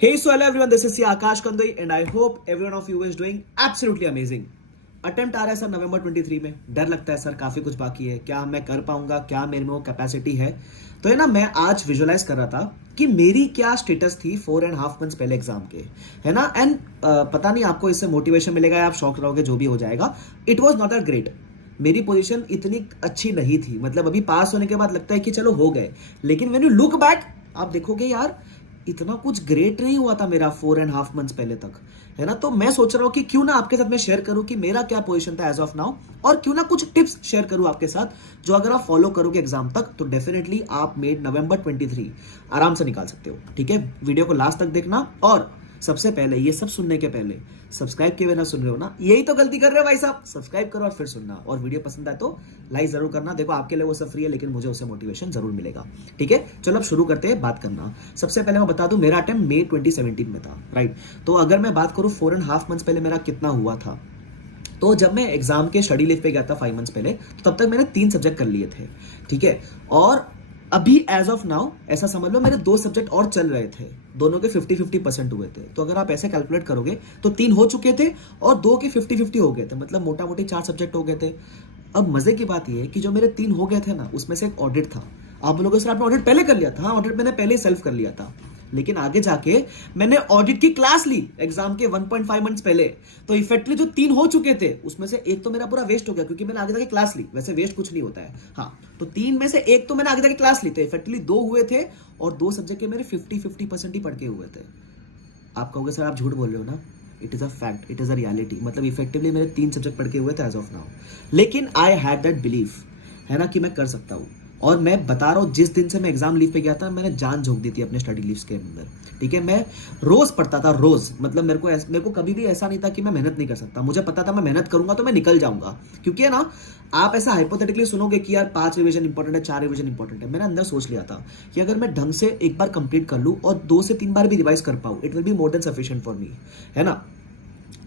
Hey, so hello everyone, this is Akash Kandoi and I hope everyone of you is doing absolutely amazing. Attempt आ रहा है sir नवंबर 23 में। डर लगता है सर, काफी कुछ बाकी है, क्या मैं कर पाऊंगा, क्या मेरे में वो कैपेसिटी है। तो है ना, मैं आज विजुअलाइज कर रहा था कि मेरी क्या स्टेटस थी 4.5 मंथ्स पहले एग्जाम के, है ना। एंड पता नहीं आपको इससे मोटिवेशन मिलेगा या आप शॉक रहोगे, जो भी हो जाएगा। It was not that great. मेरी पोजीशन इतनी अच्छी नहीं थी, मतलब अभी पास होने के बाद लगता है कि चलो हो गए, लेकिन व्हेन यू लुक बैक आप देखोगे यार इतना कुछ ग्रेट नहीं हुआ था मेरा 4.5 मंथ्स पहले तक, है ना। तो मैं सोच रहा हूं कि क्यों ना आपके साथ मैं शेयर करूं कि मेरा क्या पोजीशन था एज ऑफ नाउ, और क्यों ना कुछ टिप्स शेयर करूं आपके साथ जो अगर आप फॉलो करोगे एग्जाम तक तो डेफिनेटली आप मेड नवंबर 23 आराम से निकाल सकते हो। ठीक है, वीडियो को लास्ट तक देखना। और सबसे पहले ये सब सुनने के पहले सब्सक्राइब किए बिना सुन रहे हो ना, यही तो गलती कर रहे हो भाई साहब। सब्सक्राइब करो और फिर सुनना, और वीडियो पसंद आए तो लाइक जरूर करना। देखो आपके लिए वो सब फ्री है, लेकिन मुझे उससे मोटिवेशन जरूर मिलेगा। ठीक है, चलो अब शुरू करते हैं बात करना। सबसे पहले मैं बता दूं मेरा अटेम्प्ट मई 2017 में था, राइट। तो अगर मैं बात करूं 4.5 मंथ्स पहले मेरा कितना हुआ था, तो जब मैं एग्जाम के स्टडी लीव पे गया था 5 मंथ्स पहले, तो तब तक मैंने 3 सब्जेक्ट कर लिए थे। ठीक है, और अभी एज ऑफ नाउ ऐसा समझ लो मेरे 2 सब्जेक्ट और चल रहे थे, दोनों के 50-50% हुए थे। तो अगर आप ऐसे कैलकुलेट करोगे तो 3 हो चुके थे और 2 के 50-50 हो गए थे, मतलब मोटा मोटी 4 सब्जेक्ट हो गए थे। अब मजे की बात यह है कि जो मेरे 3 हो गए थे ना, उसमें से एक ऑडिट था। आप बोलोगे सर आपने ऑडिट पहले कर लिया था? हाँ, ऑडिट मैंने पहले ही सेल्फ कर लिया था, लेकिन आगे जाके मैंने ऑडिट की क्लास ली एग्जाम के 1.5 मंथ्स पहले। तो इफेक्टली जो 3 हो चुके थे उसमें से एक तो मेरा पूरा वेस्ट हो गया, क्योंकि मैंने आगे जाके क्लास ली। वैसे वेस्ट कुछ नहीं होता है, हाँ। तो 3 में से एक तो मैंने आगे जाके क्लास ली, तो इफेक्टली 2 हुए थे, और 2 सब्जेक्ट के मेरे 50-50% ही पढ़ के हुए थे। आप कहोगे सर आप झूठ बोल रहे हो ना, it is a fact, it is a reality. मतलब इफेक्टिवली मेरे 3 सब्जेक्ट पढ़ के हुए थे एज ऑफ नाउ, लेकिन आई हैड दैट बिलीफ, है ना, कि मैं कर सकता हूं। और मैं बता रहा हूं, जिस दिन से मैं एग्जाम लीव पे गया था मैंने जान झोंक दी थी अपने स्टडी लीव्स के अंदर। ठीक है, मैं रोज पढ़ता था, रोज। मतलब मेरे को कभी भी ऐसा नहीं था कि मैं मेहनत नहीं कर सकता। मुझे पता था मैं मेहनत करूंगा तो मैं निकल जाऊंगा, क्योंकि है ना, आप ऐसा हाइपोथेटिकली सुनोगे कि यार 5 रिवीजन इंपॉर्टेंट है, 4 रिवीजन इंपॉर्टेंट है। मैंने अंदर सोच लिया था कि अगर मैं ढंग से एक बार कंप्लीट कर लूं और 2 से 3 बार भी रिवाइज कर पाऊं, it will be more than sufficient for me, है ना।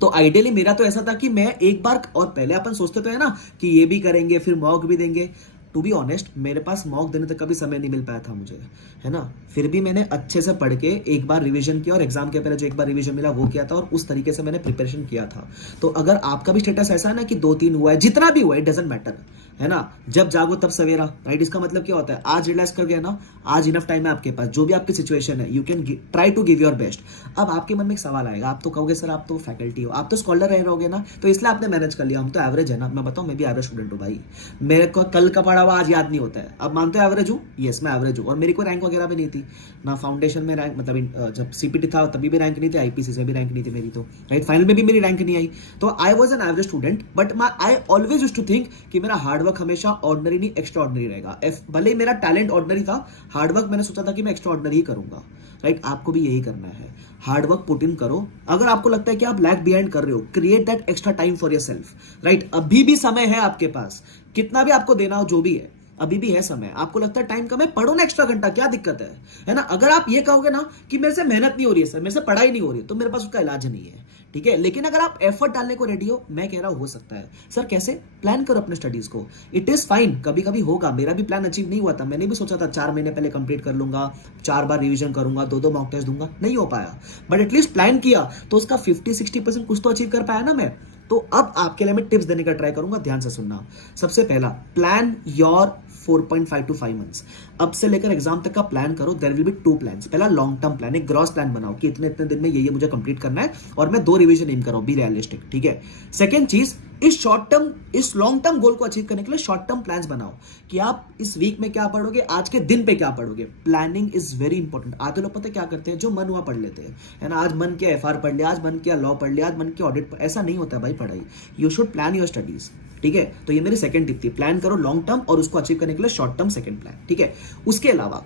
तो आइडियली मेरा तो ऐसा था कि मैं एक बार, और पहले अपन सोचते तो है ना कि ये भी करेंगे फिर मॉक भी देंगे। टू बी ऑनेस्ट मेरे पास मॉक देने तक का भी समय नहीं मिल पाया था मुझे, है ना। फिर भी मैंने अच्छे से पढ़ के एक बार रिवीजन किया, और एग्जाम के पहले जो एक बार रिवीजन मिला वो किया था, और उस तरीके से मैंने प्रिपरेशन किया था। तो अगर आपका भी स्टेटस ऐसा है ना कि 2-3 हुआ है, जितना भी हुआ है, इट डजंट मैटर, है ना। जब जागो तब सवेरा, राइट। इसका मतलब क्या होता है, आज रियलाइज कर गया ना, आज इनफ टाइम है आपके पास, जो भी आपकी सिचुएशन है you can try to give your best. अब आपके मन में एक सवाल आएगा, आप तो कहोगे सर आप तो फैकल्टी हो, आप तो स्कॉलर रह रहोगे ना, तो इसलिए आपने मैनेज कर लिया। हम तो एवरेज है ना। मैं बताऊं, मैं भी एवरेज स्टूडेंट हूं भाई। मेरे को कल का पढ़ा हुआ आज याद नहीं होता है। अब मानते हो एवरेज हूं? यस, मैं एवरेज हूं। और मेरी कोई रैंक वगैरह भी नहीं थी ना, फाउंडेशन में रैंक, मतलब जब सीपीटी था तभी भी रैंक नहीं थी, आईपीसी से भी रैंक नहीं थी मेरी, तो राइट, फाइनल में भी मेरी रैंक नहीं आई। तो I was an average student, but I always used to think कि मेरा हार्डवर्क हमेशा ऑर्डिनरी नहीं एक्स्ट्रा ऑर्डिनरी रहेगा। भले ही मेरा टैलेंट ऑर्डिनरी था, हार्डवर्क मैंने सोचा था कि मैं एक्स्ट्रा ऑर्डिनरी ही करूंगा, राइट। आपको भी यही करना है, हार्डवर्क पुट इन करो। अगर आपको लगता है कि आप लैग बिहाइंड कर रहे हो, create that extra time for yourself, right. अभी भी समय है आपके पास, कितना भी आपको देना हो, जो भी है, अभी भी है समय। आपको लगता है टाइम कम है, पढ़ो ना एक्स्ट्रा घंटा, क्या दिक्कत है ना। अगर आप ये कहोगे ना कि मेरे से मेहनत नहीं हो रही है सर, मेरे से पढ़ाई नहीं हो रही है, तो मेरे पास उसका इलाज नहीं है। ठीक है, लेकिन अगर आप एफर्ट डालने को रेडी हो, मैं कह रहा हूं हो सकता है। सर कैसे? प्लान करो अपने स्टडीज को। इट इज फाइन, कभी कभी होगा। मेरा भी प्लान अचीव नहीं हुआ था, मैंने भी सोचा था 4 महीने पहले कंप्लीट कर लूंगा, 4 बार रिवीजन करूंगा, 2-2 मॉक टेस्ट दूंगा, नहीं हो पाया। बट एटलीस्ट प्लान किया तो उसका 50-60% कुछ तो अचीव कर पाया ना मैं। तो अब आपके लिए मैं टिप्स देने का ट्राई करूंगा, ध्यान से सुनना। सबसे पहला, प्लान योर 4.5 to 5 मंथ्स। अब से लेकर एग्जाम तक का प्लान करो। There will be 2 plans. पहला लॉन्ग टर्म प्लान, एक ग्रॉस प्लान बनाओ कि इतने इतने दिन में ये मुझे कंप्लीट करना है, और मैं 2 रिवीजन एम करो, बी रियलिस्टिक। ठीक है, सेकंड चीज, इस शॉर्ट टर्म, इस लॉन्ग टर्म गोल को अचीव करने के लिए शॉर्ट टर्म प्लान्स बनाओ कि आप इस वीक में क्या पढ़ोगे, आज के दिन पे क्या पढ़ोगे। Planning is very important. आधे लोग पता क्या करते हैं, जो मन हुआ पढ़ लेते हैं, है ना। आज मन किया एफआर पढ़ लिया, आज मन किया लॉ पढ़ लिया, आज मन किया ऑडिट। ऐसा नहीं होता भाई पढ़ाई। You should plan your studies. ठीक है, तो ये मेरी सेकंड टिप थी, प्लान करो लॉन्ग टर्म, और उसको अचीव करने के लिए शॉर्ट टर्म सेकंड प्लान। ठीक है, उसके अलावा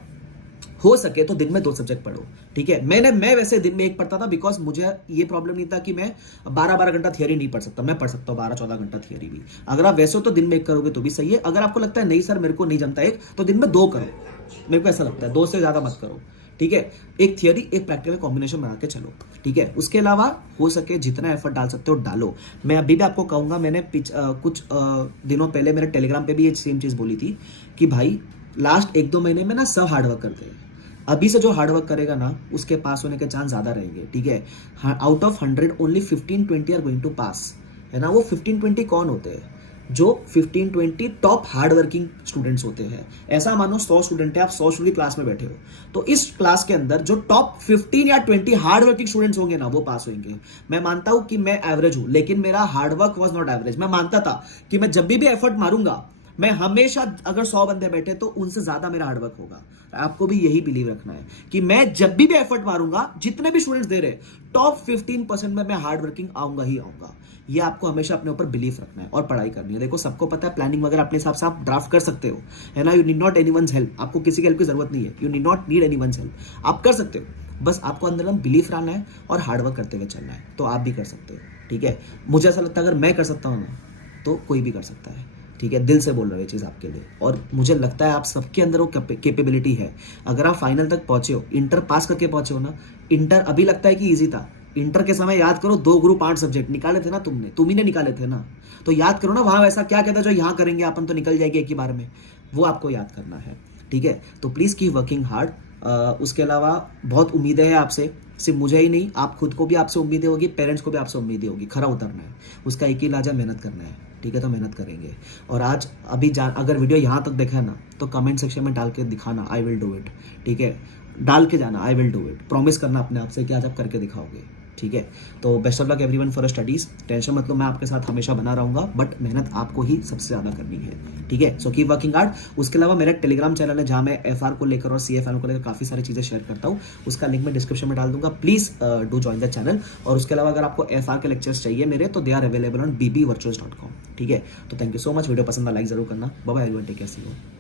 हो सके तो दिन में 2 सब्जेक्ट पढ़ो। ठीक है, मैं वैसे दिन में 1 पढ़ता था, बिकॉज मुझे ये प्रॉब्लम नहीं था कि मैं 12-12 घंटा थियरी नहीं पढ़ सकता। मैं पढ़ सकता हूँ 12-14 घंटा थियरी भी। अगर आप वैसे हो तो दिन में 1 करोगे तो भी सही है। अगर आपको लगता है नहीं सर मेरे को नहीं जमता 1, तो दिन में 2 करो। मेरे को ऐसा लगता है 2 से ज्यादा मत करो। ठीक है, एक थियरी एक प्रैक्टिकल कॉम्बिनेशन बना के चलो। ठीक है, उसके अलावा हो सके जितना एफर्ट डाल सकते हो डालो। मैं अभी भी आपको कहूंगा, मैंने कुछ दिनों पहले मेरे टेलीग्राम पे भी ये सेम चीज बोली थी कि भाई लास्ट 1-2 महीने में ना सब हार्डवर्क करते हैं, अभी से जो हार्डवर्क करेगा ना उसके पास होने के चांस ज़्यादा रहेंगे, ठीक है। Out of 100 only 15-20 are going to pass, है ना। वो 15-20 कौन होते हैं? जो 15-20 टॉप हार्ड वर्किंग स्टूडेंट्स होते हैं। ऐसा मानो 100 स्टूडेंट है, आप 100 स्टूडेंट की क्लास में बैठे हो, तो इस क्लास के अंदर जो टॉप 15 या 20 हार्ड वर्किंग स्टूडेंट्स होंगे ना वो पास होंगे। मैं मानता हूं कि मैं एवरेज हूं, लेकिन मेरा हार्डवर्क वॉज नॉट एवरेज। मैं मानता था कि मैं जब भी एफर्ट मारूंगा, मैं हमेशा, अगर 100 बंदे बैठे तो उनसे ज्यादा मेरा हार्डवर्क होगा। आपको भी यही बिलीव रखना है कि मैं जब भी एफर्ट मारूंगा, जितने भी स्टूडेंट्स दे रहे, टॉप 15% में मैं हार्ड वर्किंग आऊंगा ही आऊंगा। ये आपको हमेशा अपने ऊपर बिलीव रखना है और पढ़ाई करनी है। देखो सबको पता है प्लानिंग वगैरह अपने हिसाब से आप ड्राफ्ट कर सकते हो, है ना। You need not anyone's help, आपको किसी की हेल्प की जरूरत नहीं है। You need not need anyone's help, आप कर सकते हो। बस आपको अंदर में बिलीफ लाना है और हार्डवर्क करते हुए चलना है, तो आप भी कर सकते हो, ठीक है। मुझे ऐसा लगता है अगर मैं कर सकता हूँ ना तो कोई भी कर सकता है, ठीक है। दिल से बोल रहा हूँ ये चीज़ आपके लिए, और मुझे लगता है आप सबके अंदर वो कैपेबिलिटी है। अगर आप फाइनल तक पहुंचे हो, इंटर पास करके पहुंचे हो ना, इंटर अभी लगता है कि इजी था, इंटर के समय याद करो 2 ग्रुप 8 सब्जेक्ट निकाले थे ना तुमने, तुम ही ने निकाले थे ना, तो याद करो ना वहां वैसा क्या कहता जो यहाँ करेंगे अपन तो निकल जाएगी एक ही बार में, वो आपको याद करना है, ठीक है। तो प्लीज कीप वर्किंग हार्ड। उसके अलावा बहुत उम्मीदें हैं आपसे, सिर्फ मुझे ही नहीं, आप खुद को भी आपसे उम्मीदें होगी, पेरेंट्स को भी आपसे उम्मीदें होगी। खरा उतरना है, उसका एक ही इलाज है, मेहनत करना है, ठीक है। तो मेहनत करेंगे। और आज अभी अगर वीडियो यहाँ तक देखा है ना तो कमेंट सेक्शन में डाल के दिखाना, आई विल डू इट, ठीक है। डाल के जाना, I will do it, promise करना अपने आप से कि आज आप करके दिखाओगे, ठीक है। तो best of luck everyone for studies. Tension मतलब मैं आपके साथ हमेशा बना रहूंगा, बट मेहनत आपको ही सबसे ज्यादा करनी है, ठीक है। So keep working hard. उसके अलावा मेरा टेलीग्राम चैनल है जहां मैं एफआर को लेकर और सीएफआर को लेकर काफी सारी चीजें शेयर करता हूं, उसका लिंक मैं डिस्क्रिप्शन में डाल दूंगा। Please do join the channel. और उसके अलावा अगर आपको एफआर के लेक्चर्स चाहिए मेरे, तो they are available on bbvirtuals.com, ठीक है। तो thank you so much. Video पसंद है लाइक जरूर करना। Bye bye everyone, take care, see you.